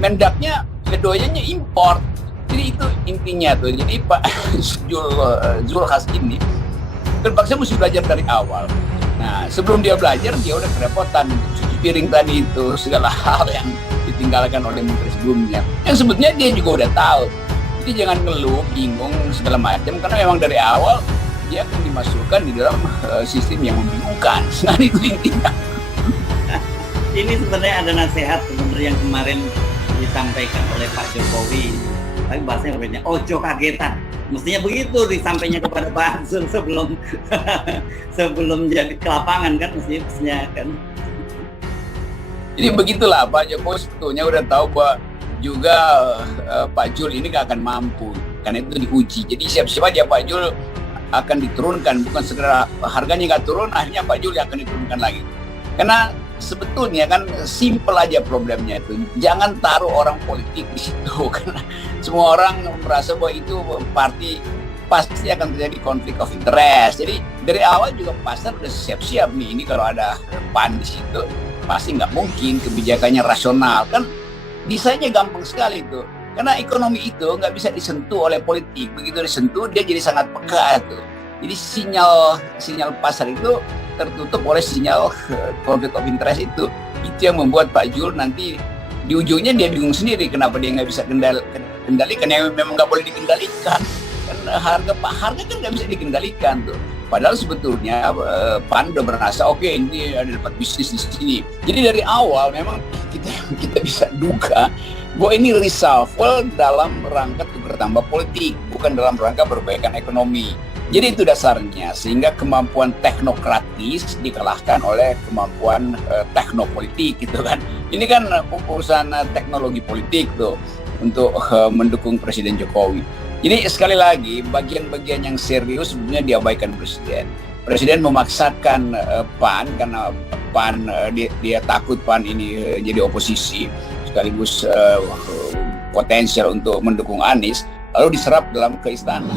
Mendaknya doyannya import. Jadi itu intinya tuh. Jadi Pak Zulhas ini terpaksa mesti belajar dari awal. Nah, sebelum dia belajar, dia udah kerepotan cuci piring tadi itu, segala hal yang ditinggalkan oleh menteri sebelumnya. Yang sebetulnya dia juga udah tahu. Jadi jangan ngeluh, bingung, segala macam, karena memang dari awal dia akan dimasukkan di dalam sistem yang membingungkan. Nah, itu intinya. Ini sebenarnya ada nasihat sebenarnya yang kemarin disampaikan oleh Pak Jokowi. Tapi bahasanya berbeda. Ojo kagetan. Mestinya begitu disampainya kepada Pak Zul sebelum jadi ke lapangan kan mestinya kan. Jadi begitulah Pak Jokowi sebetulnya udah tahu bahwa juga Pak Jul ini gak akan mampu karena itu diuji. Jadi siap-siap aja Pak Jul akan diturunkan, bukan segera harganya nggak turun, akhirnya Pak Jul akan diturunkan lagi. Karena sebetulnya kan simple aja problemnya itu. Jangan taruh orang politik di situ karena semua orang merasa bahwa itu party pasti akan terjadi konflik of interest. Jadi dari awal juga pasar udah siap-siap nih. Ini kalau ada PAN di situ pasti nggak mungkin kebijakannya rasional kan. Desainnya gampang sekali tuh. Karena ekonomi itu nggak bisa disentuh oleh politik. Begitu disentuh dia jadi sangat peka tuh. Jadi sinyal pasar itu tertutup oleh sinyal conflict of interest itu. Itu yang membuat Pak Jul nanti di ujungnya dia bingung sendiri kenapa dia nggak bisa kendalikan. Yang memang nggak boleh dikendalikan. Kan harga kan nggak bisa dikendalikan tuh. Padahal sebetulnya PAN udah merasa oke, ini ada dapat bisnis di sini. Jadi dari awal memang kita bisa duga bahwa ini reshuffle dalam rangka tukar tambah politik, bukan dalam rangka perbaikan ekonomi. Jadi itu dasarnya, sehingga kemampuan teknokratis dikalahkan oleh kemampuan teknopolitik gitu kan. Ini kan urusan teknologi politik tuh untuk mendukung Presiden Jokowi. Jadi sekali lagi bagian-bagian yang serius sebenarnya diabaikan Presiden. Presiden memaksakan PAN karena PAN dia takut PAN ini jadi oposisi sekaligus potensial untuk mendukung Anies, lalu diserap dalam ke istana.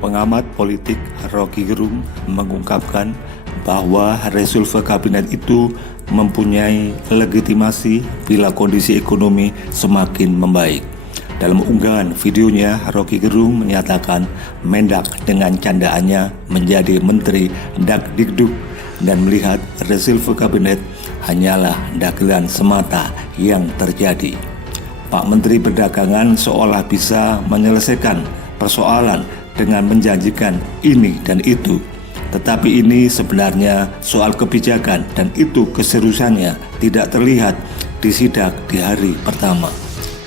Pengamat politik Rocky Gerung mengungkapkan bahwa reshuffle kabinet itu mempunyai legitimasi bila kondisi ekonomi semakin membaik. Dalam unggahan videonya, Rocky Gerung menyatakan Mendak dengan candaannya menjadi Menteri Dakdikduk dan melihat reshuffle kabinet hanyalah dagelan semata yang terjadi. Pak Menteri Perdagangan seolah bisa menyelesaikan persoalan dengan menjanjikan ini dan itu. Tetapi ini sebenarnya soal kebijakan dan itu keseriusannya tidak terlihat disidak di hari pertama.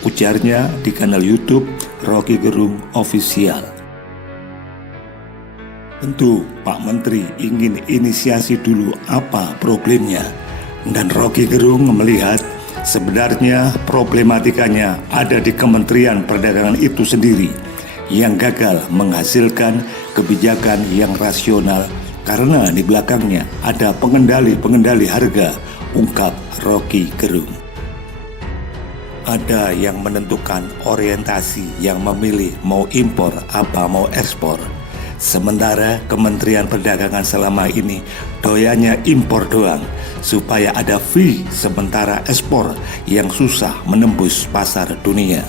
Ujarnya di kanal YouTube Rocky Gerung Official. Tentu Pak Menteri ingin inisiasi dulu apa problemnya. Dan Rocky Gerung melihat sebenarnya problematikanya ada di Kementerian Perdagangan itu sendiri yang gagal menghasilkan kebijakan yang rasional karena di belakangnya ada pengendali harga, ungkap Rocky Gerung. Ada yang menentukan orientasi, yang memilih mau impor apa mau ekspor. Sementara Kementerian Perdagangan selama ini doyannya impor doang supaya ada fee sementara ekspor yang susah menembus pasar dunia.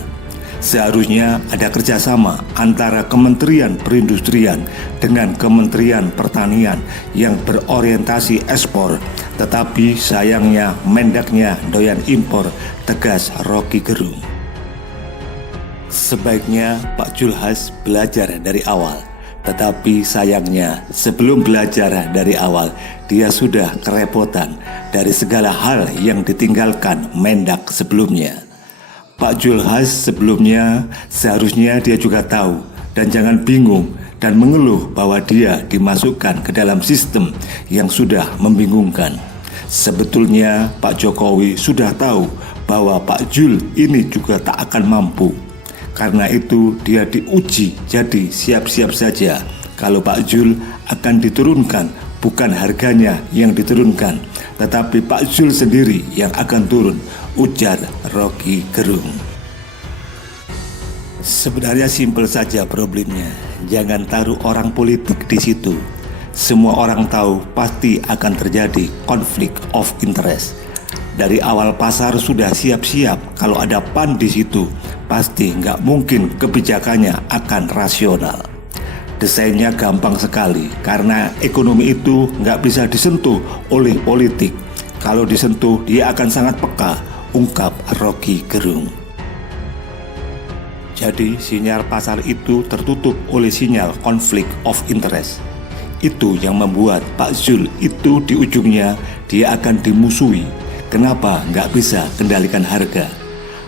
Seharusnya ada kerjasama antara Kementerian Perindustrian dengan Kementerian Pertanian yang berorientasi ekspor, tetapi sayangnya Mendaknya doyan impor, tegas Rocky Gerung. Sebaiknya Pak Julhas belajar dari awal. Tetapi sayangnya sebelum belajar dari awal, dia sudah kerepotan dari segala hal yang ditinggalkan Mendak sebelumnya. Pak Julhas sebelumnya seharusnya dia juga tahu dan jangan bingung dan mengeluh bahwa dia dimasukkan ke dalam sistem yang sudah membingungkan. Sebetulnya Pak Jokowi sudah tahu bahwa Pak Jul ini juga tak akan mampu. Karena itu dia diuji, jadi siap-siap saja kalau Pak Jul akan diturunkan, bukan harganya yang diturunkan, tetapi Pak Jul sendiri yang akan turun, ujar Rocky Gerung. Sebenarnya simpel saja problemnya, jangan taruh orang politik di situ. Semua orang tahu pasti akan terjadi konflik of interest. Dari awal pasar sudah siap-siap kalau ada PAN di situ, pasti nggak mungkin kebijakannya akan rasional. Desainnya gampang sekali karena ekonomi itu nggak bisa disentuh oleh politik. Kalau disentuh dia akan sangat peka, ungkap Rocky Gerung. Jadi sinyal pasar itu tertutup oleh sinyal konflik of interest. Itu yang membuat Pak Zul itu di ujungnya dia akan dimusuhi. Kenapa nggak bisa kendalikan harga?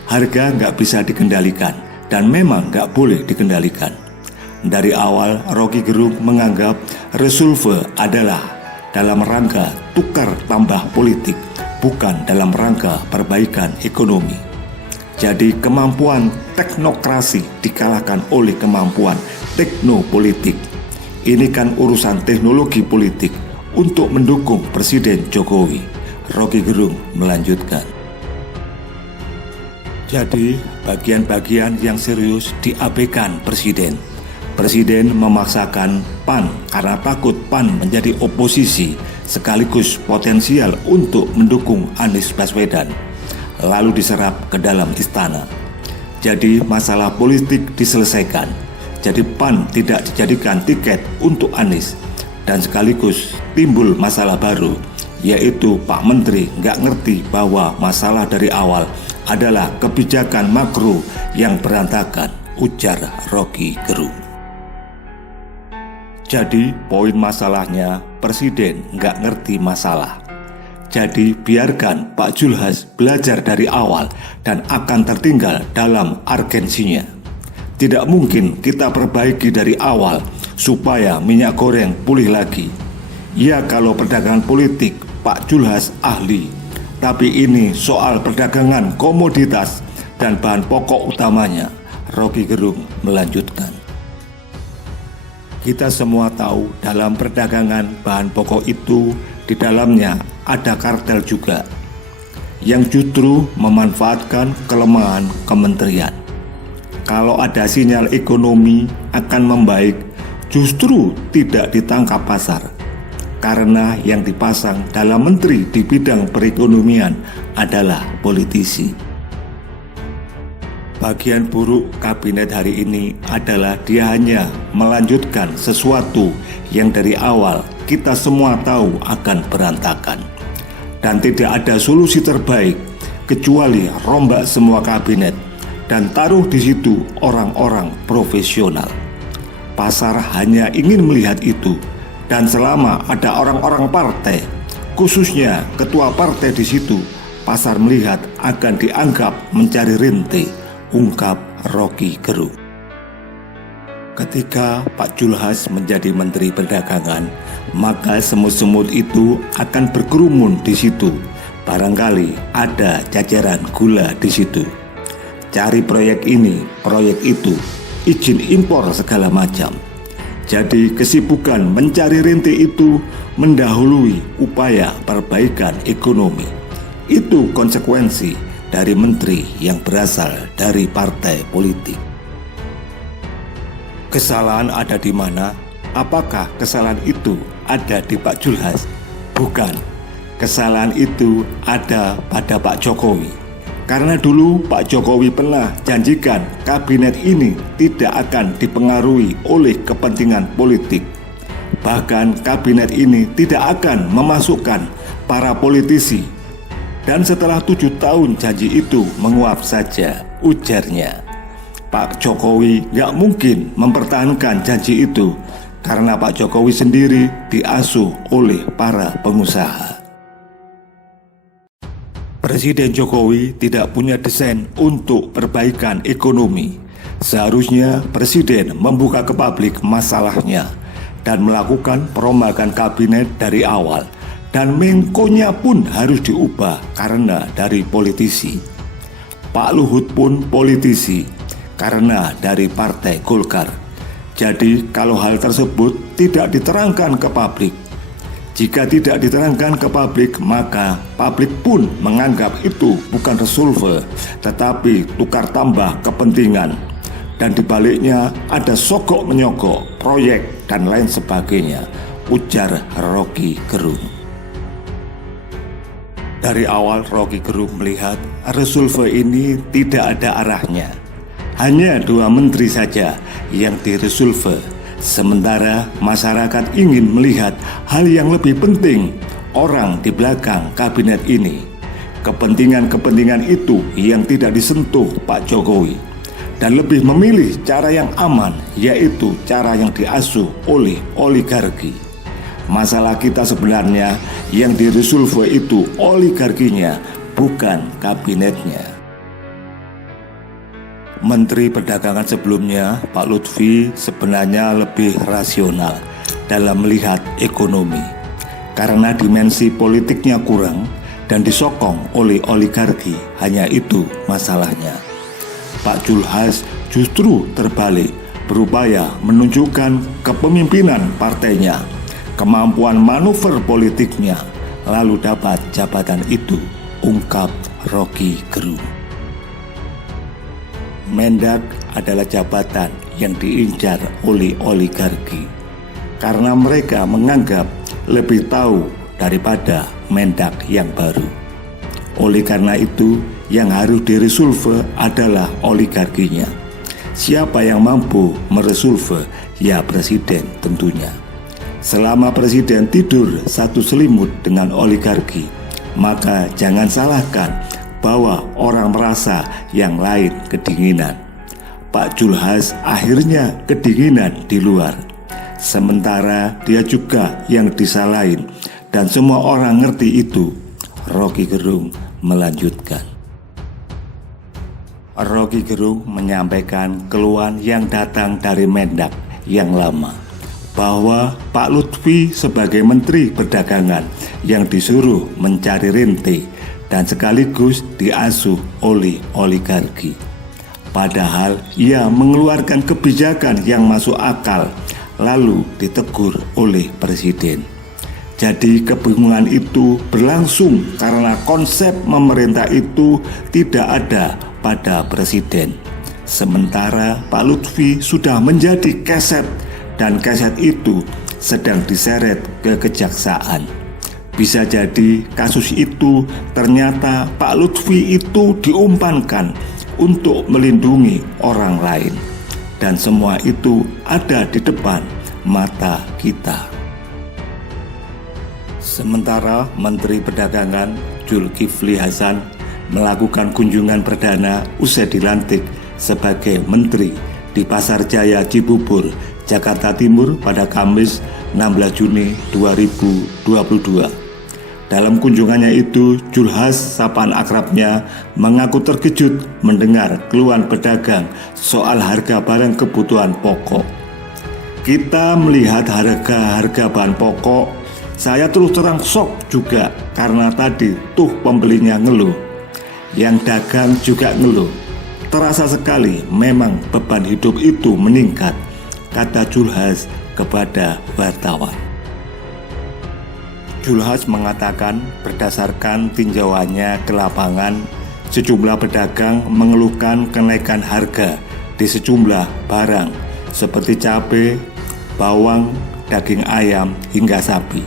Harga nggak bisa dikendalikan dan memang nggak boleh dikendalikan. Dari awal Rocky Gerung menganggap resolve adalah dalam rangka tukar tambah politik, bukan dalam rangka perbaikan ekonomi. Jadi kemampuan teknokrasi dikalahkan oleh kemampuan teknopolitik. Ini kan urusan teknologi politik untuk mendukung Presiden Jokowi. Rocky Gerung melanjutkan. Jadi bagian-bagian yang serius diabaikan Presiden. Presiden memaksakan PAN karena takut PAN menjadi oposisi sekaligus potensial untuk mendukung Anies Baswedan, lalu diserap ke dalam istana. Jadi masalah politik diselesaikan. Jadi PAN tidak dijadikan tiket untuk Anies dan sekaligus timbul masalah baru, yaitu Pak Menteri nggak ngerti bahwa masalah dari awal adalah kebijakan makro yang berantakan, ujar Rocky Gerung. Jadi poin masalahnya Presiden nggak ngerti masalah. Jadi biarkan Pak Julhas belajar dari awal dan akan tertinggal dalam urgensinya. Tidak mungkin kita perbaiki dari awal supaya minyak goreng pulih lagi. Ya kalau perdagangan politik Pak Julhas ahli, tapi ini soal perdagangan komoditas dan bahan pokok utamanya, Rocky Gerung melanjutkan. Kita semua tahu dalam perdagangan bahan pokok itu di dalamnya ada kartel juga yang justru memanfaatkan kelemahan kementerian. Kalau ada sinyal ekonomi akan membaik, justru tidak ditangkap pasar. Karena yang dipasang dalam menteri di bidang perekonomian adalah politisi. Bagian buruk kabinet hari ini adalah dia hanya melanjutkan sesuatu yang dari awal kita semua tahu akan berantakan. Dan tidak ada solusi terbaik kecuali rombak semua kabinet dan taruh di situ orang-orang profesional. Pasar hanya ingin melihat itu. Dan selama ada orang-orang partai, khususnya ketua partai di situ, pasar melihat akan dianggap mencari rinte, ungkap Rocky Gerung. Ketika Pak Julhas menjadi Menteri Perdagangan, maka semut-semut itu akan berkerumun di situ. Barangkali ada jajaran gula di situ. Cari proyek ini, proyek itu, izin impor segala macam. Jadi kesibukan mencari rinte itu mendahului upaya perbaikan ekonomi. Itu konsekuensi dari menteri yang berasal dari partai politik. Kesalahan ada di mana? Apakah kesalahan itu ada di Pak Julhas? Bukan. Kesalahan itu ada pada Pak Jokowi. Karena dulu Pak Jokowi pernah janjikan kabinet ini tidak akan dipengaruhi oleh kepentingan politik. Bahkan kabinet ini tidak akan memasukkan para politisi. Dan setelah 7 tahun janji itu menguap saja, ujarnya. Pak Jokowi nggak mungkin mempertahankan janji itu karena Pak Jokowi sendiri diasuh oleh para pengusaha. Presiden Jokowi tidak punya desain untuk perbaikan ekonomi. Seharusnya Presiden membuka ke publik masalahnya dan melakukan perombakan kabinet dari awal. Dan Menko-nya pun harus diubah karena dari politisi. Pak Luhut pun politisi karena dari Partai Golkar. Jadi kalau hal tersebut tidak diterangkan ke publik, jika tidak diterangkan ke publik, maka publik pun menganggap itu bukan resolve, tetapi tukar tambah kepentingan. Dan dibaliknya ada sogok menyogok, proyek dan lain sebagainya, ujar Rocky Gerung. Dari awal Rocky Gerung melihat resolve ini tidak ada arahnya. Hanya 2 menteri saja yang diresolve. Sementara masyarakat ingin melihat hal yang lebih penting, orang di belakang kabinet ini. Kepentingan-kepentingan itu yang tidak disentuh Pak Jokowi. Dan lebih memilih cara yang aman, yaitu cara yang diasuh oleh oligarki. Masalah kita sebenarnya yang diresolve itu oligarkinya, bukan kabinetnya. Menteri Perdagangan sebelumnya, Pak Lutfi, sebenarnya lebih rasional dalam melihat ekonomi. Karena dimensi politiknya kurang dan disokong oleh oligarki, hanya itu masalahnya. Pak Julhas justru terbalik, berupaya menunjukkan kepemimpinan partainya, kemampuan manuver politiknya, lalu dapat jabatan itu, ungkap Rocky Gerung. Mendak adalah jabatan yang diincar oleh oligarki karena mereka menganggap lebih tahu daripada Mendak yang baru. Oleh karena itu, yang harus diresolve adalah oligarkinya. Siapa yang mampu meresolve? Ya Presiden tentunya. Selama Presiden tidur satu selimut dengan oligarki, maka jangan salahkan bahwa orang merasa yang lain kedinginan. Pak Julhas akhirnya kedinginan di luar. Sementara dia juga yang disalahin dan semua orang ngerti itu. Rocky Gerung melanjutkan. Rocky Gerung menyampaikan keluhan yang datang dari Mendak yang lama, bahwa Pak Lutfi sebagai Menteri Perdagangan yang disuruh mencari rente dan sekaligus diasuh oleh oligarki. Padahal ia mengeluarkan kebijakan yang masuk akal, lalu ditegur oleh Presiden. Jadi kebingungan itu berlangsung karena konsep memerintah itu tidak ada pada Presiden. Sementara Pak Lutfi sudah menjadi keset dan keset itu sedang diseret ke kejaksaan. Bisa jadi kasus itu ternyata Pak Lutfi itu diumpankan untuk melindungi orang lain. Dan semua itu ada di depan mata kita. Sementara Menteri Perdagangan Zulkifli Hasan melakukan kunjungan perdana usai dilantik sebagai Menteri di Pasar Jaya Cibubur, Jakarta Timur pada Kamis 16 Juni 2022. Dalam kunjungannya itu, Julhas, sapaan akrabnya, mengaku terkejut mendengar keluhan pedagang soal harga barang kebutuhan pokok. Kita melihat harga bahan pokok, saya terus terang shock juga karena tadi tuh pembelinya ngeluh. Yang dagang juga ngeluh. Terasa sekali memang beban hidup itu meningkat, kata Julhas kepada wartawan. Julhas mengatakan berdasarkan tinjauannya ke lapangan, sejumlah pedagang mengeluhkan kenaikan harga di sejumlah barang seperti cabai, bawang, daging ayam, hingga sapi.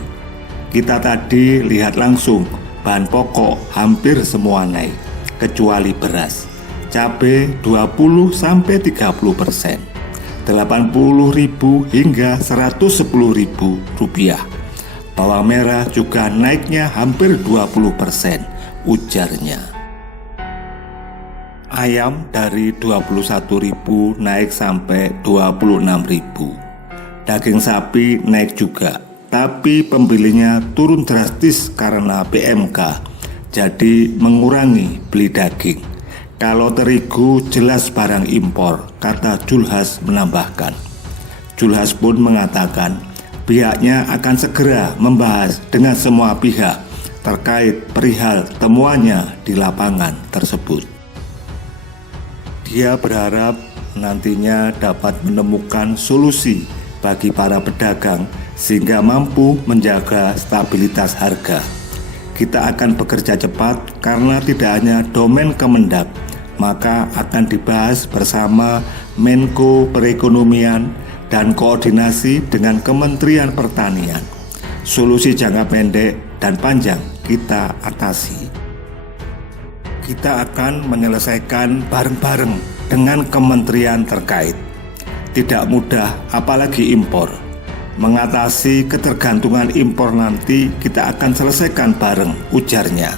Kita tadi lihat langsung bahan pokok hampir semua naik, kecuali beras. Cabai 20-30%, 80.000 hingga 110.000 rupiah. Bawang merah juga naiknya hampir 20%, ujarnya. ayam dari 21.000 naik sampai 26.000. Daging sapi naik juga, tapi pembelinya turun drastis karena PMK, jadi mengurangi beli daging. Kalau terigu jelas barang impor, kata Julhas menambahkan. Julhas pun mengatakan pihaknya akan segera membahas dengan semua pihak terkait perihal temuannya di lapangan tersebut. Dia berharap nantinya dapat menemukan solusi bagi para pedagang sehingga mampu menjaga stabilitas harga. Kita akan bekerja cepat karena tidak hanya domain Kemendak, maka akan dibahas bersama Menko Perekonomian dan koordinasi dengan Kementerian Pertanian. Solusi jangka pendek dan panjang kita atasi. Kita akan menyelesaikan bareng-bareng dengan kementerian terkait. Tidak mudah, apalagi impor. Mengatasi ketergantungan impor nanti kita akan selesaikan bareng, ujarnya.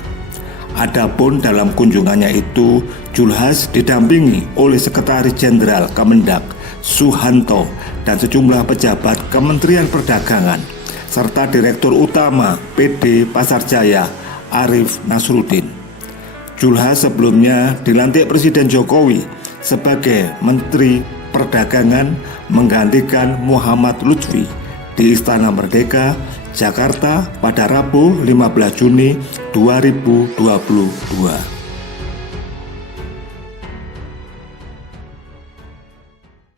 Adapun dalam kunjungannya itu, Julhas didampingi oleh Sekretaris Jenderal Kemendak, Suhanto, dan sejumlah pejabat Kementerian Perdagangan, serta Direktur Utama PD Pasar Jaya, Arif Nasruddin. Julhas sebelumnya dilantik Presiden Jokowi sebagai Menteri Perdagangan menggantikan Muhammad Lutfi di Istana Merdeka, Jakarta pada Rabu 15 Juni 2022.